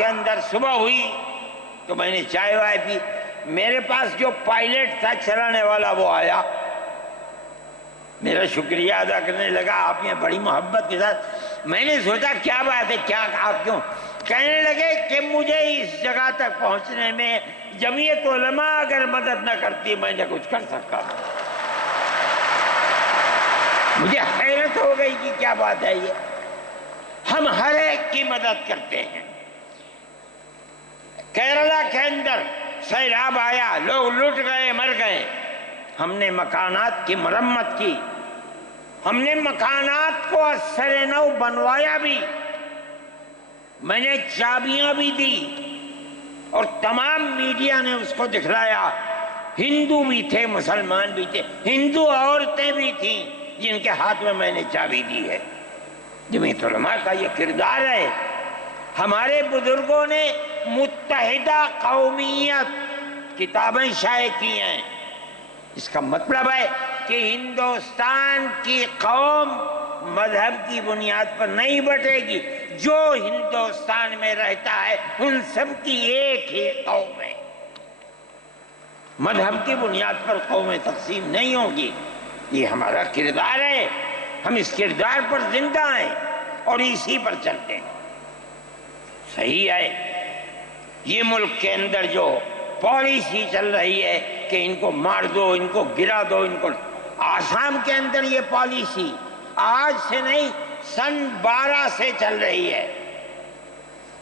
کے اندر صبح ہوئی تو میں نے چائے وائے پی. میرے پاس جو پائلٹ تھا چلانے والا وہ آیا, میرا شکریہ ادا کرنے لگا, آپ نے بڑی محبت کے ساتھ. میں نے سوچا کیا بات ہے, کیا آپ کیوں؟ کہنے لگے کہ مجھے اس جگہ تک پہنچنے میں جمعیت علماء اگر مدد نہ کرتی میں نے کچھ کر سکتا. مجھے حیرت ہو گئی کہ کیا بات ہے یہ. ہم ہر ایک کی مدد کرتے ہیں. کیرلا کے اندر سیلاب آیا, لوگ لٹ گئے, مر گئے. ہم نے مکانات کی مرمت کی, ہم نے مکانات کو اثر نو بنوایا بھی, میں نے چابیاں بھی دی اور تمام میڈیا نے اس کو دکھلایا. ہندو بھی تھے, مسلمان بھی تھے, ہندو عورتیں بھی تھیں جن کے ہاتھ میں نے چابی دی ہے. جمعیت علماء کا یہ کردار ہے. ہمارے بزرگوں نے متحدہ قومیت کتابیں شائع کی ہیں. اس کا مطلب ہے کہ ہندوستان کی قوم مذہب کی بنیاد پر نہیں بٹے گی. جو ہندوستان میں رہتا ہے ان سب کی ایک ہی قوم ہے. مذہب کی بنیاد پر قومیں تقسیم نہیں ہوگی. یہ ہمارا کردار ہے, ہم اس کردار پر زندہ ہیں اور اسی پر چلتے ہیں. صحیح ہے یہ ملک کے اندر جو پالیسی چل رہی ہے کہ ان کو مار دو, ان کو گرا دو, ان کو. آسام کے اندر یہ پالیسی آج سے نہیں سن 12 سے چل رہی ہے.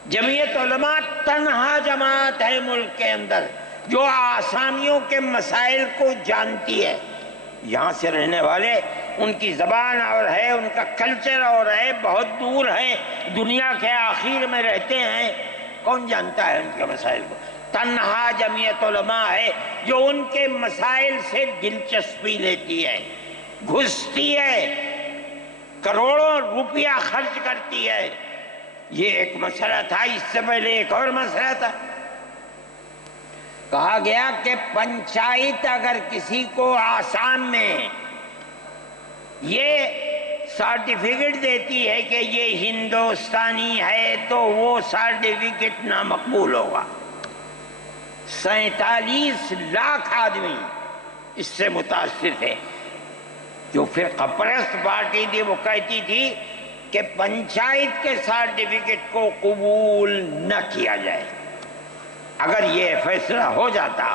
جمعیت علماء تنہا جماعت ہے ملک کے اندر جو آسامیوں کے مسائل کو جانتی ہے. یہاں سے رہنے والے ان کی زبان اور ہے, ان کا کلچر اور ہے, بہت دور ہے, دنیا کے آخر میں رہتے ہیں, کون جانتا ہے ان کے مسائل کو. تنہا جمعیت علماء ہے جو ان کے مسائل سے دلچسپی لیتی ہے, گھستی ہے, کروڑوں روپیہ خرچ کرتی ہے. یہ ایک مسئلہ تھا. اس سے پہلے ایک اور مسئلہ تھا. کہا گیا کہ پنچایت اگر کسی کو آسام میں یہ سرٹیفکیٹ دیتی ہے کہ یہ ہندوستانی ہے تو وہ سرٹیفکیٹ نامقبول ہوگا. 47 لاکھ آدمی اس سے متاثر تھے. جو فرقہ پرست پارٹی تھی وہ کہتی تھی کہ پنچایت کے سرٹیفکیٹ کو قبول نہ کیا جائے. اگر یہ فیصلہ ہو جاتا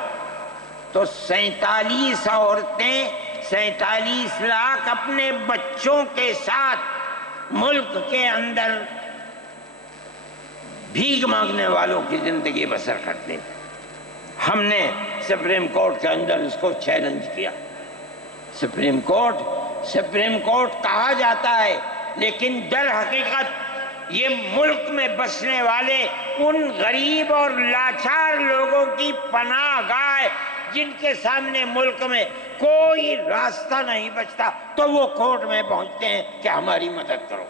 تو 47 عورتیں 47 لاکھ اپنے بچوں کے ساتھ ملک کے اندر بھیک مانگنے والوں کی زندگی بسر کرتے. ہم نے سپریم کورٹ کے اندر اس کو چیلنج کیا. سپریم کورٹ کہا جاتا ہے لیکن در حقیقت یہ ملک میں بسنے والے ان غریب اور لاچار لوگوں کی پناہ گاہ جن کے سامنے ملک میں کوئی راستہ نہیں بچتا تو وہ کورٹ میں پہنچتے ہیں کہ ہماری مدد کرو.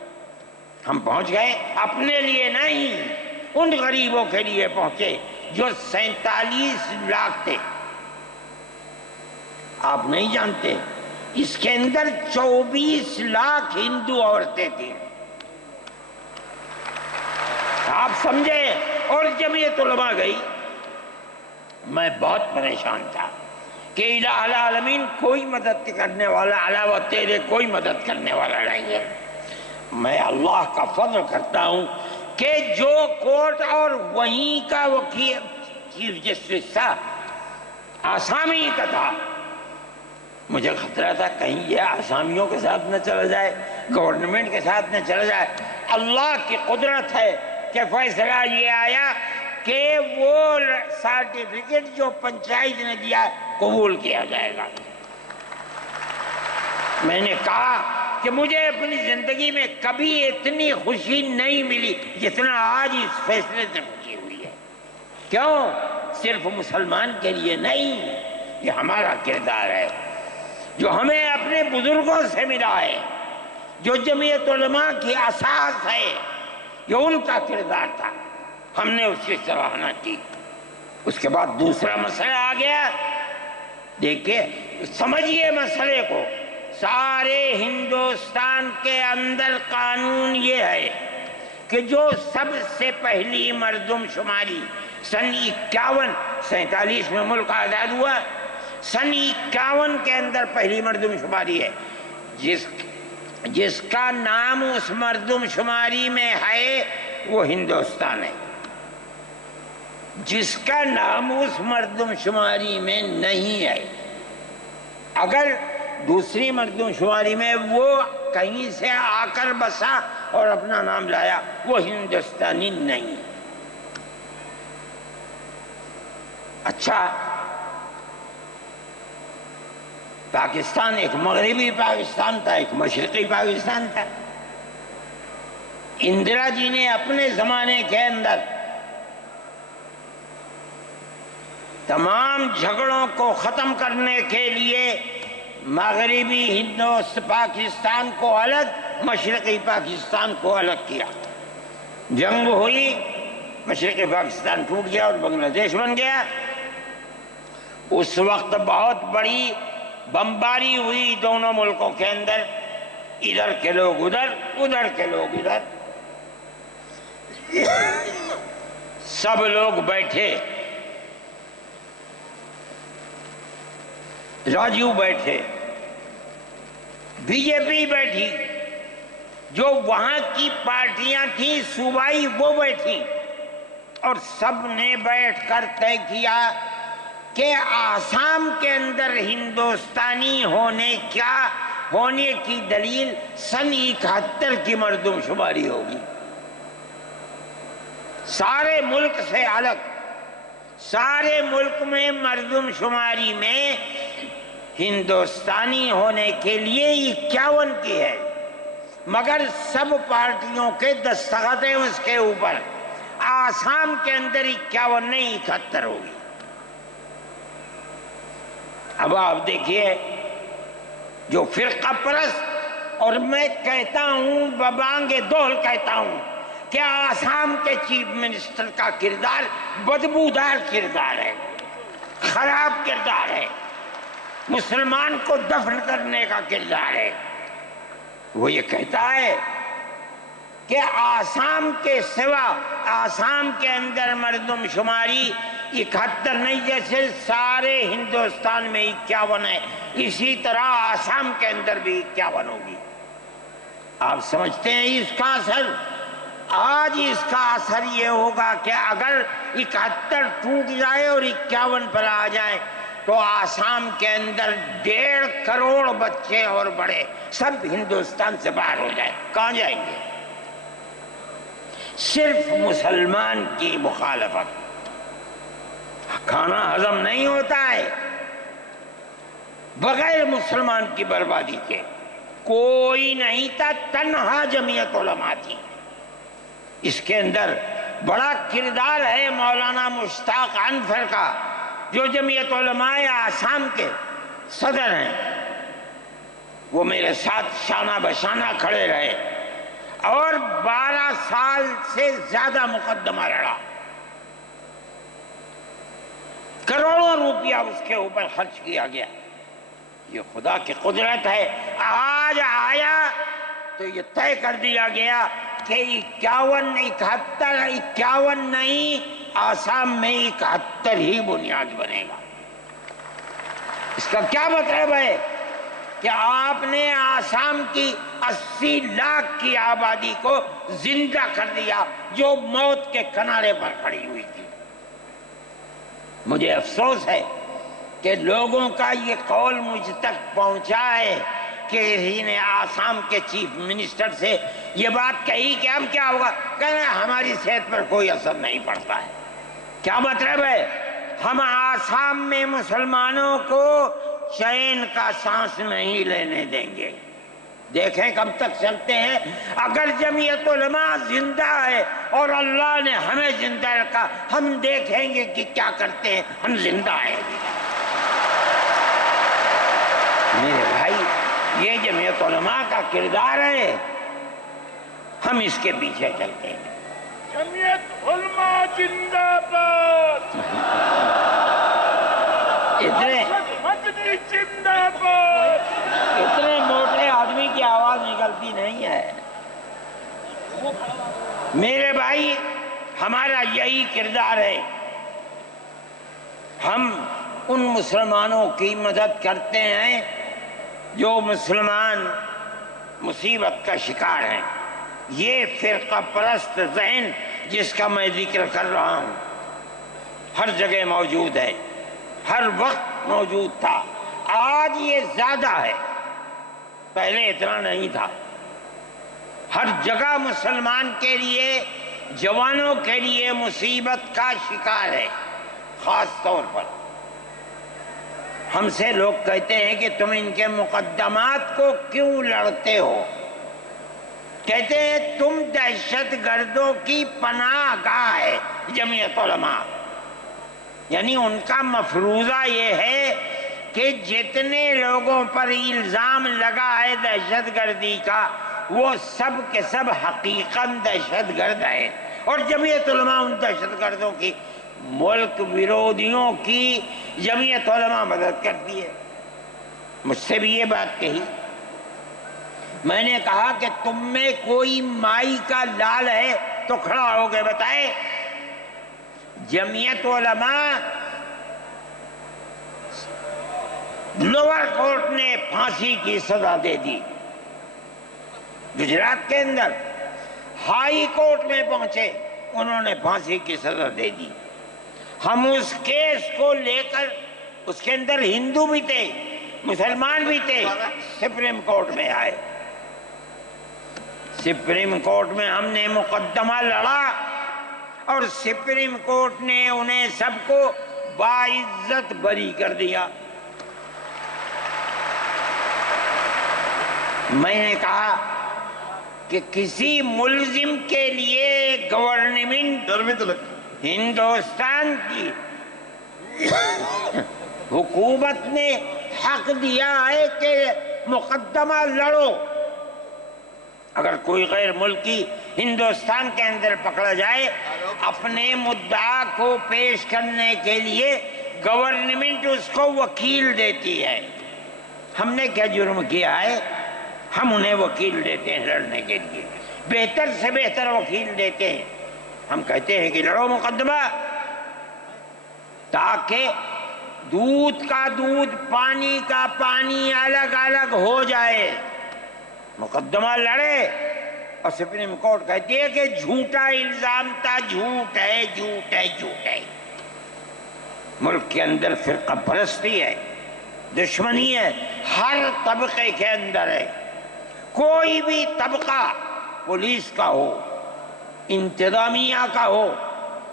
ہم پہنچ گئے, اپنے لیے نہیں, ان غریبوں کے لیے پہنچے جو 47 لاکھ تھے. آپ نہیں جانتے اس کے اندر 24 لاکھ ہندو عورتیں تھیں. آپ سمجھیں. اور جمعیت علماء گئی. میں بہت پریشان تھا کہ الہ العالمین کوئی مدد کرنے والا علاوہ تیرے کوئی مدد کرنے والا نہیں ہے. میں اللہ کا فضل کرتا ہوں کہ جو کورٹ اور وہیں کا وکیل چیف جسٹس تھا آسامی کا تھا. مجھے خطرہ تھا کہیں یہ آسامیوں کے ساتھ نہ چلا جائے, گورنمنٹ کے ساتھ نہ چلا جائے. اللہ کی قدرت ہے کہ فیصلہ یہ آیا کہ وہ سرٹیفکیٹ جو پنچایت نے دیا قبول کیا جائے گا. میں نے کہا کہ مجھے اپنی زندگی میں کبھی اتنی خوشی نہیں ملی جتنا آج اس فیصلے سے خوشی ہوئی ہے. کیوں؟ صرف مسلمان کے لیے نہیں, یہ ہمارا کردار ہے جو ہمیں اپنے بزرگوں سے ملا ہے, جو جمعیت علماء کی اساس ہے, جو ان کا کردار تھا. ہم نے اس کی سراہنا کی. اس کے بعد دوسرا مسئلہ آ گیا. دیکھیے سمجھیے مسئلے کو. سارے ہندوستان کے اندر قانون یہ ہے کہ جو سب سے پہلی مردم شماری سن 47 میں ملک آزاد ہوا، سن 51 کے اندر پہلی مردم شماری ہے، جس کا نام اس مردم شماری میں ہے وہ ہندوستان ہے، جس کا نام اس مردم شماری میں نہیں ہے، اگر دوسری مردم شماری میں وہ کہیں سے آ کر بسا اور اپنا نام لایا، وہ ہندوستانی نہیں۔ اچھا، پاکستان ایک مغربی پاکستان تھا، ایک مشرقی پاکستان تھا۔ اندرا جی نے اپنے زمانے کے اندر تمام جھگڑوں کو ختم کرنے کے لیے مغربی پاکستان کو الگ، مشرقی پاکستان کو الگ کیا۔ جنگ ہوئی، مشرقی پاکستان ٹوٹ گیا اور بنگلہ دیش بن گیا۔ اس وقت بہت بڑی بمباری ہوئی دونوں ملکوں کے اندر، ادھر کے لوگ ادھر، ادھر کے لوگ ادھر، سب لوگ بیٹھے، راجیو بیٹھے، بی جے پی بیٹھی، جو وہاں کی پارٹیاں تھیں صوبائی وہ بیٹھی، اور سب نے بیٹھ کر طے کیا کہ آسام کے اندر ہندوستانی ہونے کی دلیل سن 71 کی مردم شماری ہوگی، سارے ملک سے الگ۔ سارے ملک میں مردم شماری میں ہندوستانی ہونے کے لیے 51 کی ہے، مگر سب پارٹیوں کے دستخط ہیں اس کے اوپر۔ آسام کے اندر 51 نہیں 71 ہوگی۔ اب آپ دیکھیے، جو فرقہ پرست، اور میں کہتا ہوں ببانگ دہل کہتا ہوں کہ آسام کے چیف منسٹر کا کردار بدبودار کردار ہے، خراب کردار ہے، مسلمان کو دفن کرنے کا کردار ہے۔ وہ یہ کہتا ہے کہ آسام کے سوا آسام کے اندر مردم شماری 71 نہیں، جیسے سارے ہندوستان میں 51 ہے، اسی طرح آسام کے اندر بھی 51 ہوگی۔ آپ سمجھتے ہیں اس کا اثر؟ آج اس کا اثر یہ ہوگا کہ اگر 71 ٹوٹ جائے اور 51 پر آ جائے تو آسام کے اندر 1.5 کروڑ بچے اور بڑے سب ہندوستان سے باہر ہو جائیں۔ کہاں جائیں گے؟ صرف مسلمان کی مخالفت، کھانا ہضم نہیں ہوتا ہے بغیر مسلمان کی بربادی کے۔ کوئی نہیں تھا، تنہا جمعیت علماء تھی۔ اس کے اندر بڑا کردار ہے مولانا مشتاق انور کا، جو جمعیت علماء آسام کے صدر ہیں۔ وہ میرے ساتھ شانہ بشانہ کھڑے رہے اور 12 سال سے زیادہ مقدمہ لڑا، کروڑوں روپیہ اس کے اوپر خرچ کیا گیا۔ یہ خدا کی قدرت ہے۔ آج آیا تو یہ طے کر دیا گیا کہ 51 نہیں، آسام میں 71 ہی بنیاد بنے گا۔ اس کا کیا مطلب ہے کہ آپ نے آسام کی 80 لاکھ کی آبادی کو زندہ کر دیا، جو موت کے کنارے پر کھڑی ہوئی تھی۔ مجھے افسوس ہے کہ لوگوں کا یہ قول مجھ تک پہنچا ہے کہ کسی نے آسام کے چیف منسٹر سے یہ بات کہی کہ اب کیا ہوگا، کہنا ہماری صحت پر کوئی اثر نہیں پڑتا ہے۔ کیا مطلب ہے؟ ہم آسام میں مسلمانوں کو چین کا سانس نہیں لینے دیں گے۔ دیکھیں کب تک چلتے ہیں۔ اگر جمعیت علماء زندہ ہے اور اللہ نے ہمیں زندہ رکھا، ہم دیکھیں گے کہ کیا کرتے ہیں۔ ہم زندہ ہیں میرے بھائی، یہ جمعیت علماء کا کردار ہے، ہم اس کے پیچھے چلتے ہیں۔ جمعیت علماء زندہ باد، مدنی زندہ باد۔ اتنے موٹے آدمی کی آواز نکلتی نہیں ہے۔ میرے بھائی، ہمارا یہی کردار ہے، ہم ان مسلمانوں کی مدد کرتے ہیں جو مسلمان مصیبت کا شکار ہیں۔ یہ فرقہ پرست ذہن جس کا میں ذکر کر رہا ہوں ہر جگہ موجود ہے، ہر وقت موجود تھا، آج یہ زیادہ ہے، پہلے اتنا نہیں تھا۔ ہر جگہ مسلمان کے لیے، جوانوں کے لیے مصیبت کا شکار ہے۔ خاص طور پر ہم سے لوگ کہتے ہیں کہ تم ان کے مقدمات کو کیوں لڑتے ہو؟ کہتے ہیں تم دہشت گردوں کی پناہ گاہ ہے جمعیت علماء، یعنی ان کا مفروضہ یہ ہے کہ جتنے لوگوں پر الزام لگا ہے دہشت گردی کا، وہ سب کے سب حقیقاً دہشت گرد ہیں، اور جمعیت علماء ان دہشت گردوں کی، ملک ویرودھیوں کی جمعیت علماء مدد کرتی ہے۔ مجھ سے بھی یہ بات کہی، میں نے کہا کہ تم میں کوئی مائی کا لال ہے تو کھڑا ہو کے بتائے۔ جمعیت علماء لوور کورٹ نے پھانسی کی سزا دے دی گجرات کے اندر، ہائی کورٹ میں پہنچے، انہوں نے پھانسی کی سزا دے دی۔ ہم اس کیس کو لے کر، اس کے اندر ہندو بھی تھے، مسلمان بھی تھے، سپریم کورٹ میں آئے۔ سپریم کورٹ میں ہم نے مقدمہ لڑا اور سپریم کورٹ نے انہیں سب کو باعزت بری کر دیا۔ میں نے کہا کہ کسی ملزم کے لیے گورنمنٹ ہندوستان کی حکومت نے حق دیا ہے کہ مقدمہ لڑو۔ اگر کوئی غیر ملکی ہندوستان کے اندر پکڑا جائے، اپنے مدعا کو پیش کرنے کے لیے گورنمنٹ اس کو وکیل دیتی ہے۔ ہم نے کیا جرم کیا ہے؟ ہم انہیں وکیل دیتے ہیں لڑنے کے لیے، بہتر سے بہتر وکیل دیتے ہیں۔ ہم کہتے ہیں کہ لڑو مقدمہ، تاکہ دودھ کا دودھ، پانی کا پانی الگ الگ ہو جائے۔ مقدمہ لڑے اور سپریم کورٹ کہتی ہے کہ جھوٹا الزام تھا، جھوٹ ہے، جھوٹ ہے، جھوٹ ہے۔ ملک کے اندر فرقہ پرستی ہے، دشمنی ہے، ہر طبقے کے اندر ہے۔ کوئی بھی طبقہ، پولیس کا ہو، انتظامیہ کا ہو،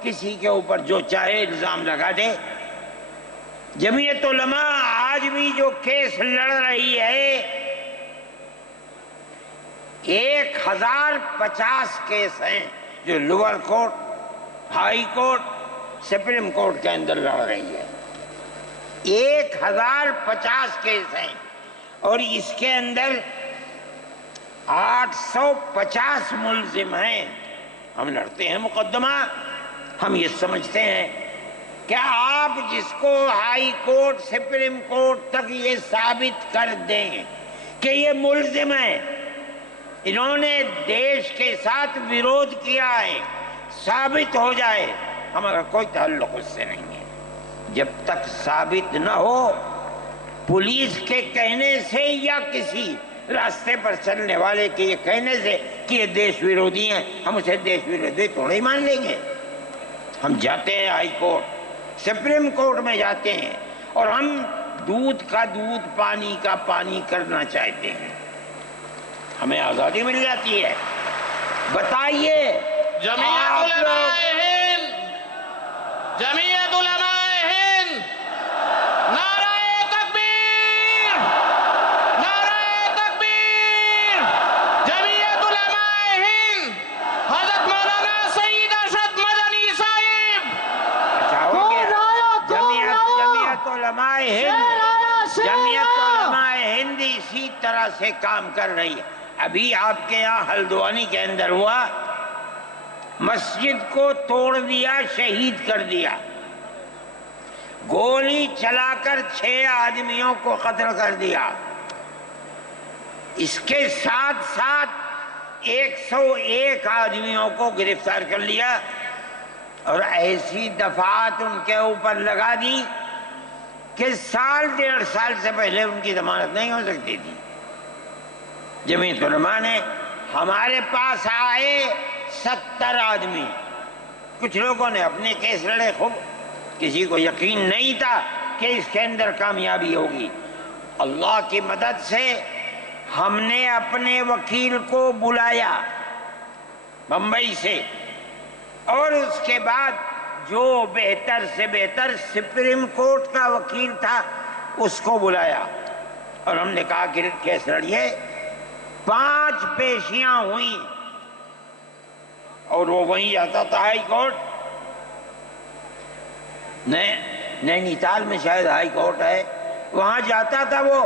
کسی کے اوپر جو چاہے الزام لگا دے۔ جمعیت علماء آج بھی جو کیس لڑ رہی ہے، 1050 کیس ہیں جو lower court, high court, supreme court کے اندر لڑ رہی ہے۔ 1050 کیس ہیں، اور اس کے اندر 850 ملزم ہیں۔ ہم لڑتے ہیں مقدمہ، ہم یہ سمجھتے ہیں کہ آپ جس کو ہائی کورٹ، سپریم کورٹ تک یہ ثابت کر دیں کہ یہ ملزم ہیں، انہوں نے دیش کے ساتھ ویرودھ کیا ہے، ثابت ہو جائے، ہمارا کوئی تعلق اس سے نہیں ہے۔ جب تک ثابت نہ ہو، پولیس کے کہنے سے یا کسی راستے پر چلنے والے کے یہ کہنے سے کہ یہ دیش ویرودھی ہیں، ہم اسے دیش ویرودھی تھوڑے ہی مان لیں گے۔ ہم جاتے ہیں ہائی کورٹ، سپریم کورٹ میں جاتے ہیں، اور ہم دودھ کا دودھ، پانی کا پانی کرنا چاہتے ہیں، ہمیں آزادی مل جاتی ہے۔ بتائیے جمعیت علماء ہند، جمعیت علماء ہند، نعرہ تکبیر، نعرہ تکبیر، جمعیت علماء ہند، حضرت مولانا سید ارشد مدنی صاحب۔ اچھا ہو گیا، جمعیت علماء ہند، جمعیت علماء ہند اسی طرح سے کام کر رہی ہے۔ ابھی آپ کے یہاں ہلدوانی کے اندر ہوا، مسجد کو توڑ دیا، شہید کر دیا، گولی چلا کر 6 آدمیوں کو قتل کر دیا۔ اس کے ساتھ ساتھ 101 آدمیوں کو گرفتار کر لیا اور ایسی دفعات ان کے اوپر لگا دی کہ 1.5 سال سے پہلے ان کی ضمانت نہیں ہو سکتی تھی۔ جمعیت علماء نے ہمارے پاس آئے 70 آدمی، کچھ لوگوں نے اپنے کیس لڑے خوب، کسی کو یقین نہیں تھا کہ اس کے اندر کامیابی ہوگی۔ اللہ کی مدد سے ہم نے اپنے وکیل کو بلایا بمبئی سے، اور اس کے بعد جو بہتر سے بہتر سپریم کورٹ کا وکیل تھا اس کو بلایا، اور ہم نے کہا کہ کیس لڑیے۔ 5 پیشیاں ہوئیں، اور وہ وہیں جاتا تھا ہائی کورٹ، نینی تال میں شاید ہائی کورٹ ہے، وہاں جاتا تھا، وہ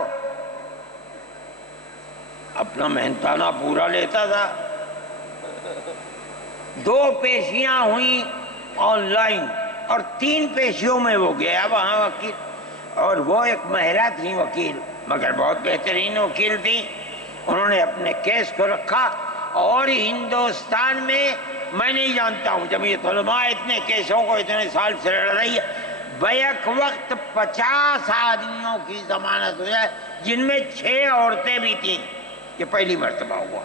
اپنا محنتانہ پورا لیتا تھا۔ 2 پیشیاں ہوئیں آن لائن، اور 3 پیشیوں میں وہ گیا وہاں وکیل، اور وہ ایک مہرہ تھی وکیل، مگر بہت بہترین وکیل تھی۔ انہوں نے اپنے کیس کو رکھا، اور ہندوستان میں میں نہیں جانتا ہوں جمعیت علماء اتنے کیسوں کو اتنے سال سے لڑ رہی ہے، بیک وقت 50 آدمیوں کی ضمانت ہو جائے، جن میں 6 عورتیں بھی تھیں۔ یہ پہلی مرتبہ ہوا۔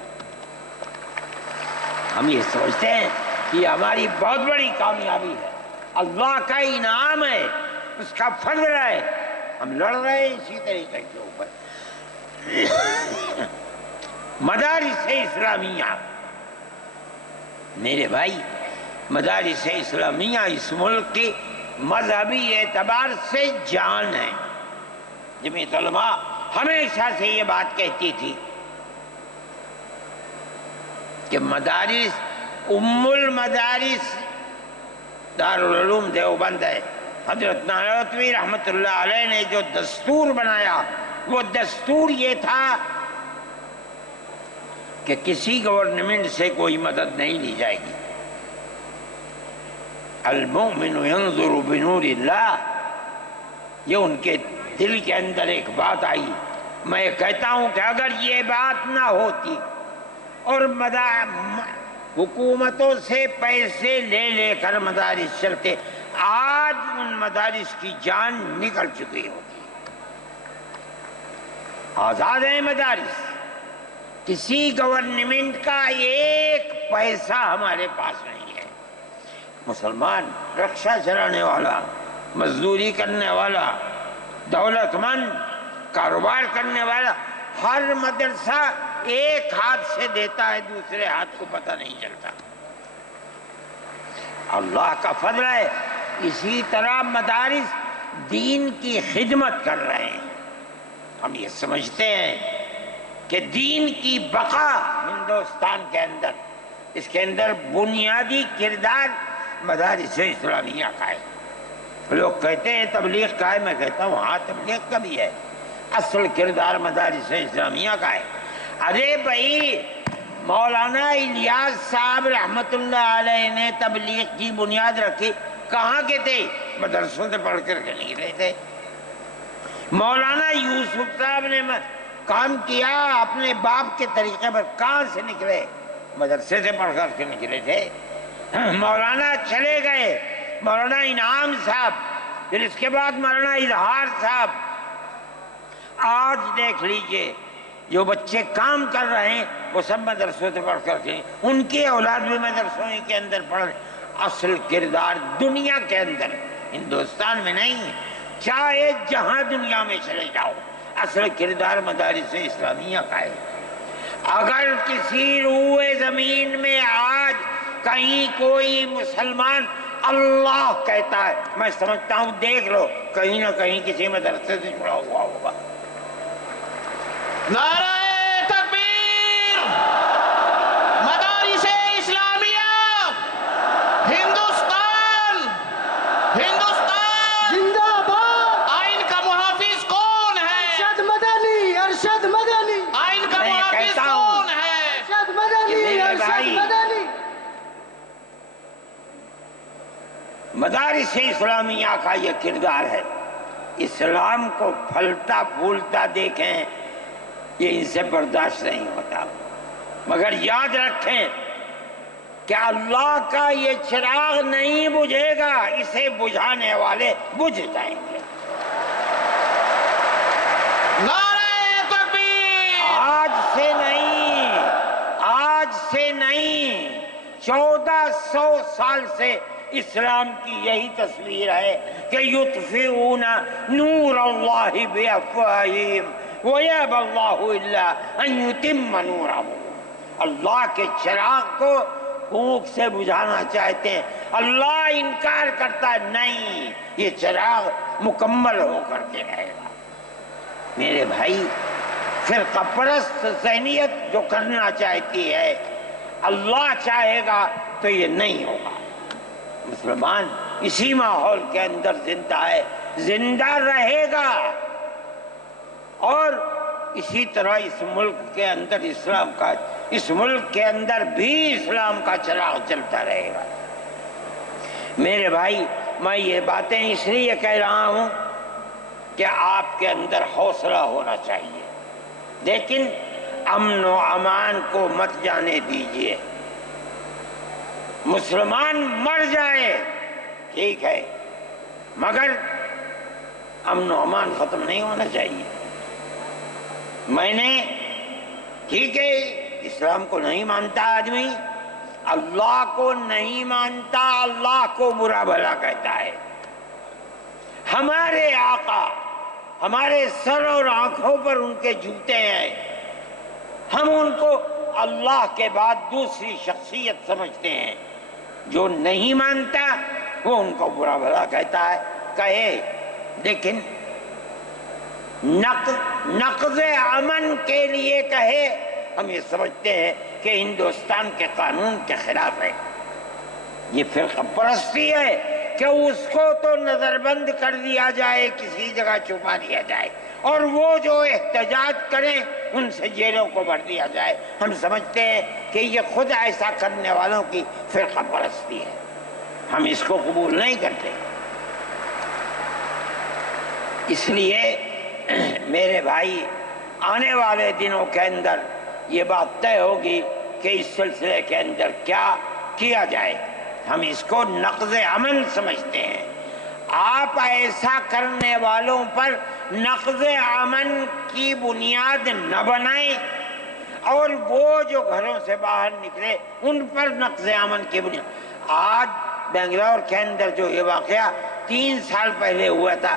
ہم یہ سوچتے ہیں کہ یہ ہماری بہت بڑی کامیابی ہے، اللہ کا انعام ہے، اس کا فضل ہے، ہم لڑ رہے ہیں اسی طریقے کے اوپر۔ مدارس اسلامیہ، میرے بھائی، مدارس اسلامیہ اس ملک کی مذہبی اعتبار سے جان ہے۔ جمعیت علماء ہمیشہ سے یہ بات کہتی تھی کہ مدارس ام المدارس دارالعلوم دیوبند ہے۔ حضرت نانوتوی رحمت اللہ علیہ نے جو دستور بنایا، وہ دستور یہ تھا کہ کسی گورنمنٹ سے کوئی مدد نہیں لی جائے گی۔ المؤمن ينظر بنور اللہ، یہ ان کے دل کے اندر ایک بات آئی۔ میں کہتا ہوں کہ اگر یہ بات نہ ہوتی اور حکومتوں سے پیسے لے لے کر مدارس چلتے، آج ان مدارس کی جان نکل چکی ہوتی۔ آزاد ہیں مدارس، کسی گورنمنٹ کا ایک پیسہ ہمارے پاس نہیں ہے۔ مسلمان رکشہ چلانے والا، مزدوری کرنے والا، دولت مند، کاروبار کرنے والا، ہر مدرسہ ایک ہاتھ سے دیتا ہے، دوسرے ہاتھ کو پتہ نہیں چلتا۔ اللہ کا فضل ہے، اسی طرح مدارس دین کی خدمت کر رہے ہیں۔ ہم یہ سمجھتے ہیں کہ دین کی بقا ہندوستان کے اندر، اس کے اندر بنیادی کردار مدارس اسلامیہ کا ہے۔ لوگ کہتے ہیں تبلیغ کا ہے، میں کہتا ہوں ہاں تبلیغ کا بھی ہے، اصل کردار مدارس اسلامیہ کا ہے۔ ارے بھائی، مولانا الیاس صاحب رحمت اللہ علیہ نے تبلیغ کی بنیاد رکھی، کہاں کے تھے؟ مدرسوں سے پڑھ کر کے نکلے تھے۔ مولانا یوسف صاحب نے کام کیا اپنے باپ کے طریقے پر، کہاں سے نکلے؟ مدرسے سے پڑھ کر کے نکلے تھے۔ مولانا چلے گئے، مولانا انعام صاحب، پھر اس کے بعد مولانا اظہار صاحب۔ آج دیکھ لیجئے جو بچے کام کر رہے ہیں وہ سب مدرسوں سے پڑھ کر کے، ان کی اولاد بھی مدرسوں کے اندر پڑھ رہے۔ اصل کردار دنیا کے اندر، ہندوستان میں نہیں، چاہے جہاں دنیا میں چلے جاؤ، اصل کردار مدارس اسلامیہ کا ہے۔ اگر کسی روئے زمین میں آج کہیں کوئی مسلمان اللہ کہتا ہے، میں سمجھتا ہوں دیکھ لو کہیں نہ کہیں کسی مدرسے سے جڑا ہوا ہوگا۔ نعرہ تکبیر! مدارس اسلامیہ! ہندوستان! ہندوستان! زندہ باد! آئین کا محافظ کون ہے؟ ارشد مدنی! ارشد مدنی! آئین کا میں محافظ کہتا ہوں کون ہے؟ ارشد مدنی! میرے ارشد بھائی، مدنی! مدارس اسلامیہ کا یہ کردار ہے۔ اسلام کو پھلتا پھولتا دیکھیں، یہ ان سے برداشت نہیں ہوتا۔ مگر یاد رکھیں کہ اللہ کا یہ چراغ نہیں بجھے گا، اسے بجھانے والے بجھ جائیں گے۔ نعرہ تکبیر! آج سے نہیں 1400 سال سے اسلام کی یہی تصویر ہے کہ یطفئون نور اللہ بافواہہم ویأبی اللہ الا ان یتم نورہ۔ اللہ کے چراغ کو پھونک سے بجھانا چاہتے ہیں، اللہ انکار کرتا ہے نہیں، یہ چراغ مکمل ہو کر کے رہے گا۔ میرے بھائی، فرقہ پرست ذہنیت جو کرنا چاہتی ہے، اللہ چاہے گا تو یہ نہیں ہوگا۔ مسلمان اسی ماحول کے اندر زندہ ہے، زندہ رہے گا، اور اسی طرح اس ملک کے اندر اس ملک کے اندر بھی اسلام کا چراغ چلتا رہے گا۔ میرے بھائی، میں یہ باتیں اس لیے کہہ رہا ہوں کہ آپ کے اندر حوصلہ ہونا چاہیے، لیکن امن و امان کو مت جانے دیجیے۔ مسلمان مر جائے ٹھیک ہے، مگر امن و امان ختم نہیں ہونا چاہیے۔ میں نے ٹھیک ہے، اسلام کو نہیں مانتا آدمی، اللہ کو نہیں مانتا، اللہ کو برا بھلا کہتا ہے۔ ہمارے آقا ہمارے سر اور آنکھوں پر ان کے جوتے ہیں، ہم ان کو اللہ کے بعد دوسری شخصیت سمجھتے ہیں۔ جو نہیں مانتا وہ ان کو برا بھلا کہتا ہے، کہے، لیکن نقض امن کے لیے کہے، ہم یہ سمجھتے ہیں کہ ہندوستان کے قانون کے خلاف ہے۔ یہ فرقہ پرستی ہے کہ اس کو تو نظر بند کر دیا جائے، کسی جگہ چھپا دیا جائے، اور وہ جو احتجاج کریں ان سے جیلوں کو بھر دیا جائے۔ ہم سمجھتے ہیں کہ یہ خود ایسا کرنے والوں کی فرقہ پرستی ہے، ہم اس کو قبول نہیں کرتے۔ اس لیے میرے بھائی، آنے والے دنوں کے اندر یہ بات طے ہوگی کہ اس سلسلے کے اندر کیا کیا جائے۔ ہم اس کو نقض امن سمجھتے ہیں۔ آپ ایسا کرنے والوں پر نقض امن کی بنیاد نہ بنائیں، اور وہ جو گھروں سے باہر نکلے ان پر نقض امن کی بنیاد۔ آج بنگلور کے اندر جو یہ واقعہ 3 سال پہلے ہوا تھا،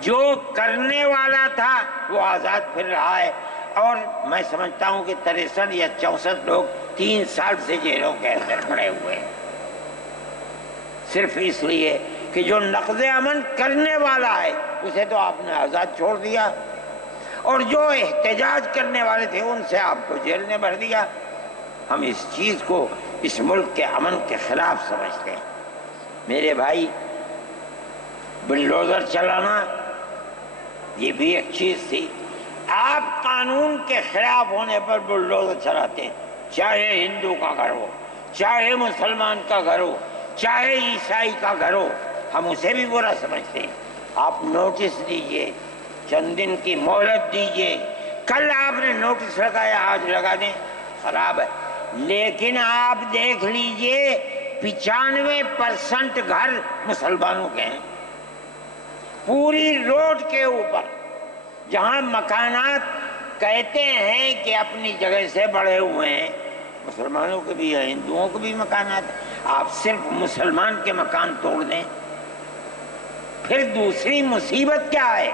جو کرنے والا تھا وہ آزاد پھر رہا ہے، اور میں سمجھتا ہوں کہ 63 یا 64 لوگ 3 سال سے جیلوں کے اندر پڑے ہوئے ہیں، صرف اس لیے کہ جو نقض امن کرنے والا ہے اسے تو آپ نے آزاد چھوڑ دیا، اور جو احتجاج کرنے والے تھے ان سے آپ کو جیل میں بھر دیا۔ ہم اس چیز کو اس ملک کے امن کے خلاف سمجھتے ہیں۔ میرے بھائی، بلڈوزر چلانا یہ بھی ایک چیز تھی۔ آپ قانون کے خلاف ہونے پر بلڈوزر چلاتے ہیں، چاہے ہندو کا گھر ہو، چاہے مسلمان کا گھر ہو، چاہے عیسائی کا گھر ہو، ہم اسے بھی برا سمجھتے ہیں۔ آپ نوٹس دیجئے، چند دن کی مہلت دیجئے، کل آپ نے نوٹس لگایا آج لگا دیں، خراب ہے۔ لیکن آپ دیکھ لیجئے 95% گھر مسلمانوں کے ہیں، پوری روڈ کے اوپر، جہاں مکانات کہتے ہیں کہ اپنی جگہ سے بڑھے ہوئے ہیں، مسلمانوں کے بھی ہیں، ہندوؤں کے بھی مکانات ہیں، آپ صرف مسلمان کے مکان توڑ دیں۔ پھر دوسری مصیبت کیا ہے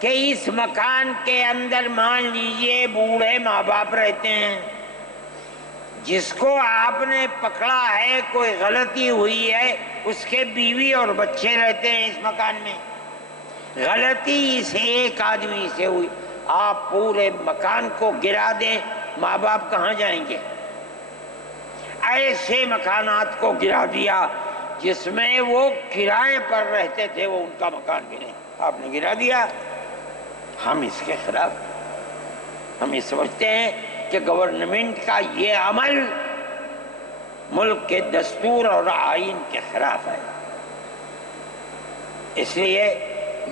کہ اس مکان کے اندر مان لیجئے بوڑھے ماں باپ رہتے ہیں، جس کو آپ نے پکڑا ہے، کوئی غلطی ہوئی ہے، اس کے بیوی اور بچے رہتے ہیں اس مکان میں، غلطی اس ایک آدمی سے ہوئی، آپ پورے مکان کو گرا دیں، ماں باپ کہاں جائیں گے؟ ایسے مکانات کو گرا دیا جس میں وہ کرائے پر رہتے تھے، وہ ان کا مکان بھی نہیں، آپ نے گرا دیا۔ ہم اس کے خلاف، ہم یہ سمجھتے ہیں کہ گورنمنٹ کا یہ عمل ملک کے دستور اور آئین کے خلاف ہے۔ اس لیے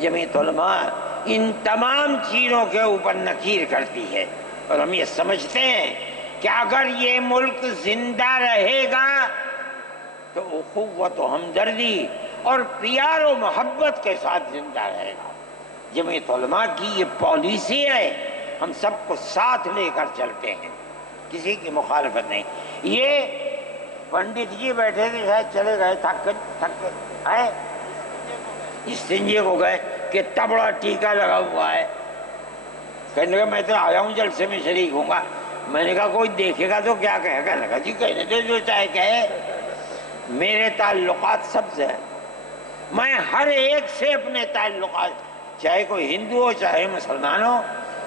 جمعیت علماء ان تمام چیزوں کے اوپر نکیر کرتی ہے، اور ہم یہ سمجھتے ہیں کہ اگر یہ ملک زندہ رہے گا تو اخوت و ہمدردی اور پیار و محبت کے ساتھ زندہ رہے گا۔ جمعیت علماء کی یہ پالیسی ہے، ہم سب کو ساتھ لے کر چلتے ہیں، کسی کی مخالفت نہیں۔ یہ پنڈت جی بیٹھے تھے، شاید چلے گئے، تھک آئے، استنجے کو گئے کہ اتنا بڑا ٹیکا لگا ہوا ہے، کہنے لگا میں تو آیا ہوں جلسے میں شریک ہوں گا۔ میں نے کہا کوئی دیکھے گا تو کیا کہے گا؟ لگا جی کہنے دے جو چاہے کہے، میرے تعلقات سب سے ہیں، میں ہر ایک سے اپنے تعلقات، چاہے کوئی ہندو ہو چاہے مسلمان ہو،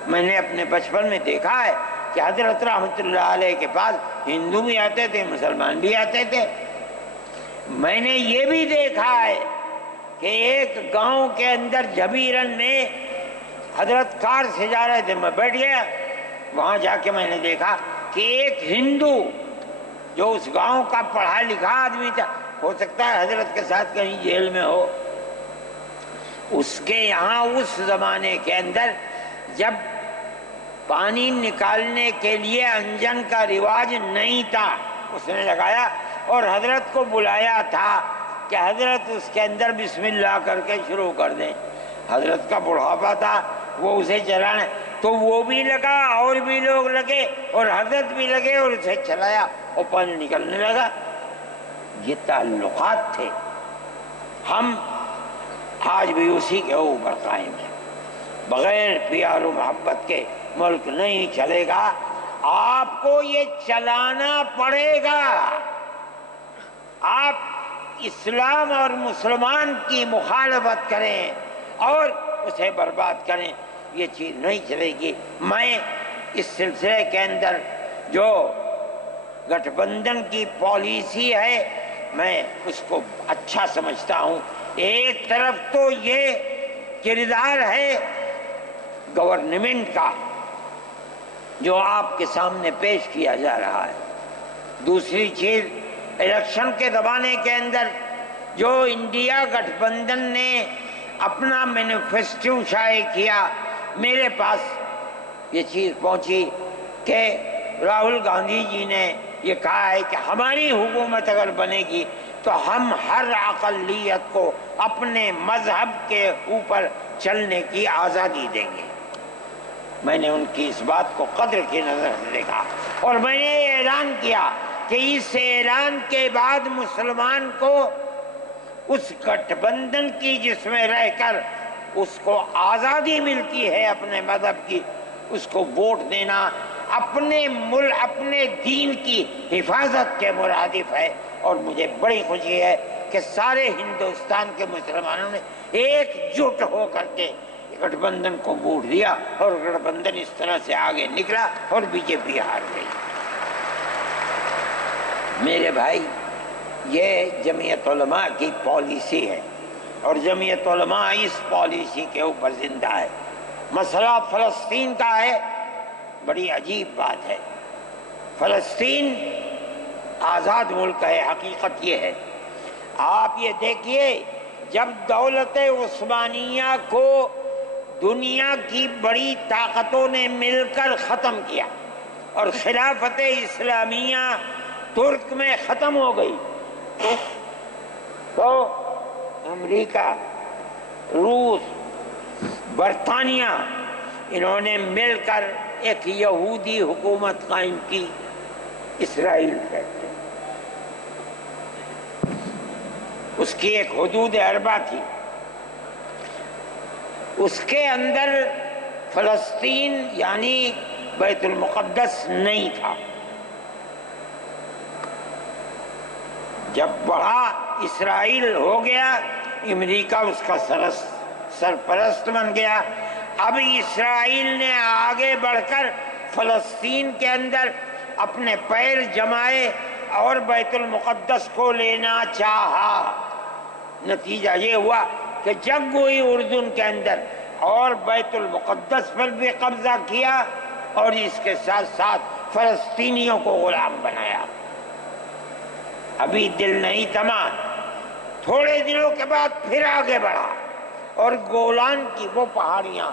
میں نے اپنے بچپن میں دیکھا ہے کہ حضرت رحمۃ اللہ علیہ کے پاس ہندو بھی آتے تھے، مسلمان بھی آتے تھے۔ میں نے یہ بھی دیکھا ہے کہ ایک گاؤں کے اندر جبیرن میں حضرت کار سے جا رہے تھے، میں بیٹھ گیا، وہاں جا کے میں نے دیکھا کہ ایک ہندو جو اس گاؤں کا پڑھا لکھا آدمی تھا، ہو سکتا ہے حضرت کے ساتھ کہیں جیل میں ہو، اس کے یہاں اس زمانے کے اندر جب پانی نکالنے کے لیے انجن کا رواج نہیں تھا، اس نے لگایا اور حضرت کو بلایا تھا کہ حضرت اس کے اندر بسم اللہ کر کے شروع کر دیں۔ حضرت کا بڑھاپا تھا، وہ اسے چلانے، تو وہ بھی لگا اور بھی لوگ لگے اور حضرت بھی لگے اور اسے چلایا اور پانی نکلنے لگا۔ یہ تعلقات تھے، ہم آج بھی اسی کے اوپر قائم ہیں۔ بغیر پیار و محبت کے ملک نہیں چلے گا، آپ کو یہ چلانا پڑے گا۔ آپ اسلام اور مسلمان کی مخالفت کریں اور اسے برباد کریں، یہ چیز نہیں چلے گی۔ میں اس سلسلے کے اندر جو گٹھ بندھن کی پالیسی ہے میں اس کو اچھا سمجھتا ہوں۔ ایک طرف تو یہ کردار ہے گورنمنٹ کا جو آپ کے سامنے پیش کیا جا رہا ہے، دوسری چیز الیکشن کے زمانے کے اندر جو انڈیا گٹھ بندھن نے اپنا مینیفیسٹو شائع کیا، میرے پاس یہ چیز پہنچی کہ راہل گاندھی جی نے یہ کہا ہے کہ ہماری حکومت اگر بنے گی تو ہم ہر اقلیت کو اپنے مذہب کے اوپر چلنے کی آزادی دیں گے۔ میں نے ان کی اس بات کو قدر کی نظر سے دیکھا اور میں نے یہ اعلان کیا کہ اس اعلان کے بعد مسلمان کو اس گٹھ بندھن کی جس میں رہ کر اس کو آزادی ملتی ہے اپنے مذہب کی، اس کو ووٹ دینا اپنے ملک اپنے دین کی حفاظت کے مرادف ہے۔ اور مجھے بڑی خوشی ہے کہ سارے ہندوستان کے مسلمانوں نے ایک جٹ ہو کر کے گٹھ بندھن کو ووٹ دیا اور گٹھ بندھن اس طرح سے آگے نکلا اور بی جے پی ہار گئی۔ میرے بھائی، یہ جمعیت علماء کی پالیسی ہے اور جمعیت علماء اس پالیسی کے اوپر زندہ ہے۔ مسئلہ فلسطین کا ہے، بڑی عجیب بات ہے۔ فلسطین آزاد ملک ہے، حقیقت یہ ہے۔ آپ یہ دیکھیے، جب دولت عثمانیہ کو دنیا کی بڑی طاقتوں نے مل کر ختم کیا اور خلافت اسلامیہ ترک میں ختم ہو گئی تو امریکہ، روس، برطانیہ، انہوں نے مل کر ایک یہودی حکومت قائم کی، اسرائیل کہتے ہیں۔ اس کی ایک حدود اربع تھی، اس کے اندر فلسطین یعنی بیت المقدس نہیں تھا۔ جب بڑا اسرائیل ہو گیا، امریکہ اس کا سرپرست بن گیا۔ اب اسرائیل نے آگے بڑھ کر فلسطین کے اندر اپنے پیر جمائے اور بیت المقدس کو لینا چاہا۔ نتیجہ یہ ہوا کہ جنگ ہوئی اردن کے اندر اور بیت المقدس پر بھی قبضہ کیا اور اس کے ساتھ ساتھ فلسطینیوں کو غلام بنایا۔ ابھی دل نہیں تھما، تھوڑے دنوں کے بعد پھر آگے بڑھا اور گولان کی وہ پہاڑیاں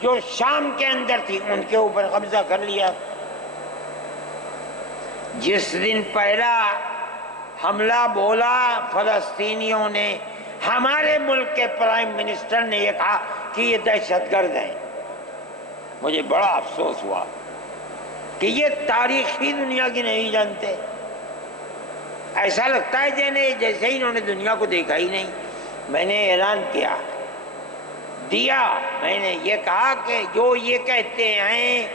جو شام کے اندر تھی ان کے اوپر قبضہ کر لیا۔ جس دن پہلا حملہ بولا فلسطینیوں نے، ہمارے ملک کے پرائم منسٹر نے یہ کہا کہ یہ دہشت گرد ہیں۔ مجھے بڑا افسوس ہوا کہ یہ تاریخ ہی دنیا کی نہیں جانتے۔ ایسا لگتا ہے جیسے ہی انہوں نے دنیا کو دیکھا ہی نہیں۔ میں نے اعلان دیا، میں نے یہ کہا کہ جو یہ کہتے ہیں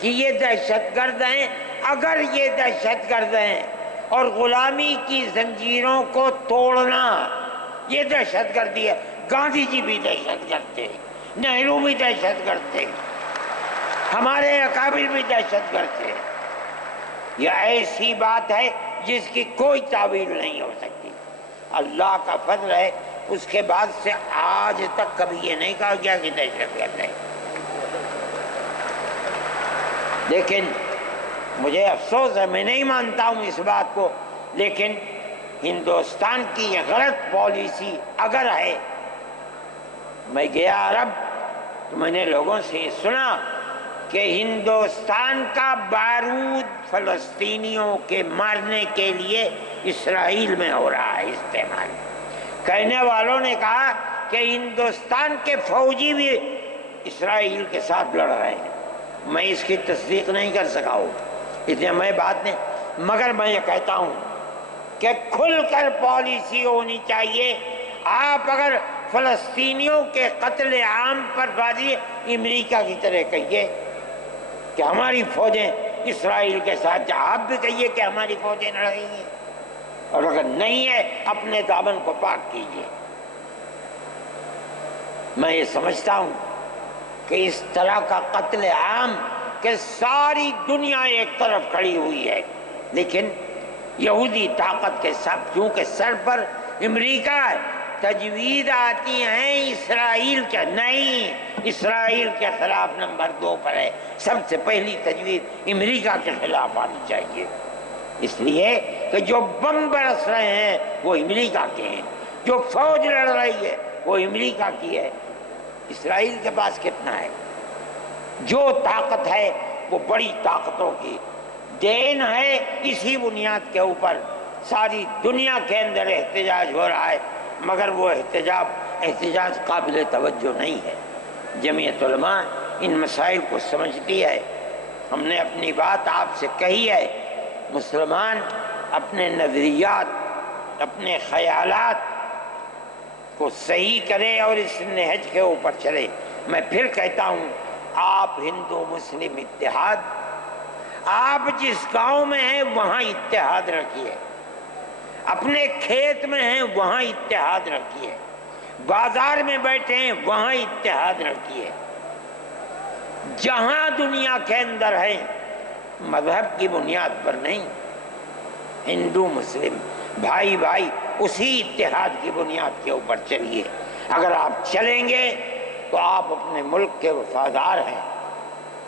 کہ یہ دہشت گرد ہیں، اگر یہ دہشت گرد ہیں اور غلامی کی زنجیروں کو توڑنا یہ دہشت گردی ہے، گاندھی جی بھی دہشت گرد تھے، نہرو بھی دہشت گرد تھے، ہمارے اکابر بھی دہشت گرد تھے۔ یہ ایسی بات ہے جس کی کوئی تعویل نہیں ہو سکتی۔ اللہ کا فضل ہے، اس کے بعد سے آج تک کبھی یہ نہیں کہا گیا کہ دہشت گرد ہے۔ لیکن مجھے افسوس ہے، میں نہیں مانتا ہوں اس بات کو، لیکن ہندوستان کی یہ غلط پالیسی اگر ہے، میں گیا عرب تو میں نے لوگوں سے یہ سنا کہ ہندوستان کا بارود فلسطینیوں کے مارنے کے لیے اسرائیل میں ہو رہا ہے استعمال۔ کہنے والوں نے کہا کہ ہندوستان کے فوجی بھی اسرائیل کے ساتھ لڑ رہے ہیں۔ میں اس کی تصدیق نہیں کر سکا ہوں، اتنے میں بات نہیں، مگر میں یہ کہتا ہوں کہ کھل کر پالیسی ہونی چاہیے۔ آپ اگر فلسطینیوں کے قتل عام پر بازی امریکہ کی طرح کہیے کہ ہماری فوجیں اسرائیل کے ساتھ، آپ بھی کہیے کہ ہماری فوجیں لڑ رہی ہیں، اور اگر نہیں ہے اپنے دامن کو پاک کیجیے۔ میں یہ سمجھتا ہوں کہ اس طرح کا قتل عام کہ ساری دنیا ایک طرف کھڑی ہوئی ہے، لیکن یہودی طاقت کے ساتھ کیونکہ سر پر امریکہ ہے، تجویز آتی ہیں اسرائیل کے، نہیں، اسرائیل کے خلاف نمبر 2 پر ہے، سب سے پہلی تجویز امریکہ کے خلاف آنی چاہیے، اس لیے کہ جو بم برس رہے ہیں وہ امریکہ کے ہیں، جو فوج لڑ رہی ہے وہ امریکہ کی ہے۔ اسرائیل کے پاس کتنا ہے؟ جو طاقت ہے وہ بڑی طاقتوں کی دین ہے۔ اسی بنیاد کے اوپر ساری دنیا کے اندر احتجاج ہو رہا ہے، مگر وہ احتجاج قابل توجہ نہیں ہے۔ جمعیت علماء ان مسائل کو سمجھتی ہے، ہم نے اپنی بات آپ سے کہی ہے، مسلمان اپنے نظریات، اپنے خیالات کو صحیح کرے اور اس نہج کے اوپر چلے۔ میں پھر کہتا ہوں، آپ ہندو مسلم اتحاد، آپ جس گاؤں میں ہیں وہاں اتحاد رکھیے، اپنے کھیت میں ہیں وہاں اتحاد رکھیے، بازار میں بیٹھے ہیں وہاں اتحاد رکھیے، جہاں دنیا کے اندر ہے مذہب کی بنیاد پر نہیں، ہندو مسلم بھائی بھائی اسی اتحاد کی بنیاد کے اوپر چلیے۔ اگر آپ چلیں گے تو آپ اپنے ملک کے وفادار ہیں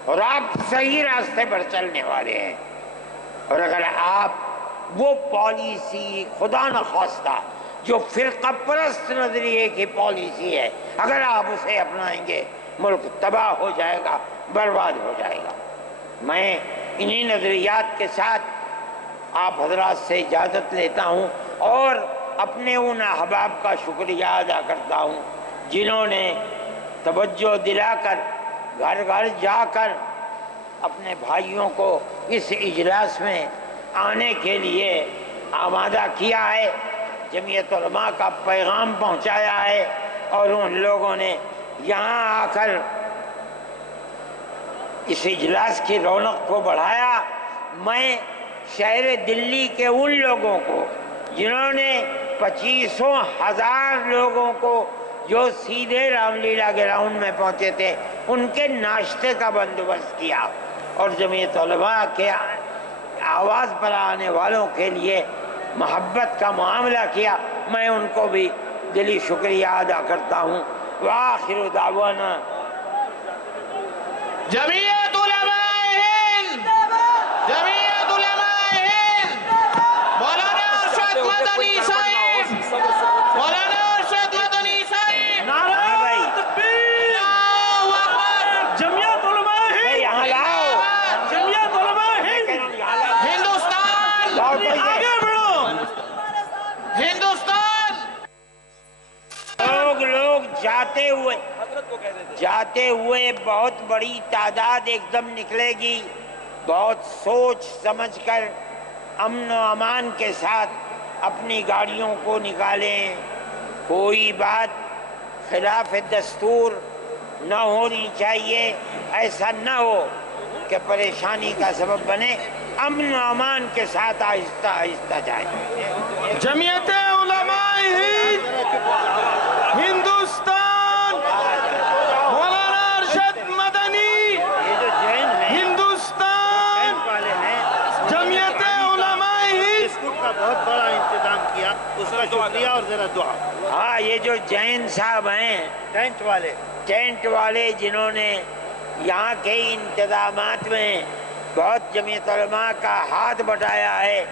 اور آپ صحیح راستے پر چلنے والے ہیں، اور اگر آپ وہ پالیسی خدا نخواستہ جو فرقہ پرست نظریے کی پالیسی ہے، اگر آپ اسے اپنائیں گے ملک تباہ ہو جائے گا، برباد ہو جائے گا۔ میں انہی نظریات کے ساتھ آپ حضرات سے اجازت لیتا ہوں اور اپنے ان احباب کا شکریہ ادا کرتا ہوں جنہوں نے توجہ دلا کر گھر گھر جا کر اپنے بھائیوں کو اس اجلاس میں آنے کے لیے آمادہ کیا ہے، جمعیت علماء کا پیغام پہنچایا ہے، اور ان لوگوں نے یہاں آ کر اس اجلاس کی رونق کو بڑھایا۔ میں شہر دلی کے ان لوگوں کو جنہوں نے 25,000 لوگوں کو جو سیدھے رام لیلا گراؤنڈ میں پہنچے تھے ان کے ناشتے کا بندوبست کیا، اور جمعیت علماء کے آواز پر آنے والوں کے لیے محبت کا معاملہ کیا، میں ان کو بھی دلی شکریہ ادا کرتا ہوں۔ وآخر دعوانا جمعیت علماء ہند، جمعیت علماء ہند، مولانا ارشد مدنی صاحب، مولانا ارشد مدنی صاحب، نعرہ تکبیر، اللہ اکبر، جمعیت علماء ہند، یہاں لاؤ، جمعیت علماء ہند، ہندوستان جاتے ہوئے بہت بڑی تعداد ایک دم نکلے گی، بہت سوچ سمجھ کر امن و امان کے ساتھ اپنی گاڑیوں کو نکالیں، کوئی بات خلاف دستور نہ ہونی چاہیے، ایسا نہ ہو کہ پریشانی کا سبب بنے، امن و امان کے ساتھ آہستہ آہستہ جائیں۔ جمعیت علماء ہند ہندوستان، مولانا ارشد مدنی یہ جو جین ہیں ہندوستان، والے ہیں، جمعیت علماء ہند بسکٹ کا بہت بڑا انتظام کیا، اس کا شکریہ اور ذرا دعا۔ ہاں یہ جو جین صاحب ہیں ٹینٹ والے جنہوں نے یہاں کے انتظامات میں بہت جمعیت علماء کا ہاتھ بٹایا ہے،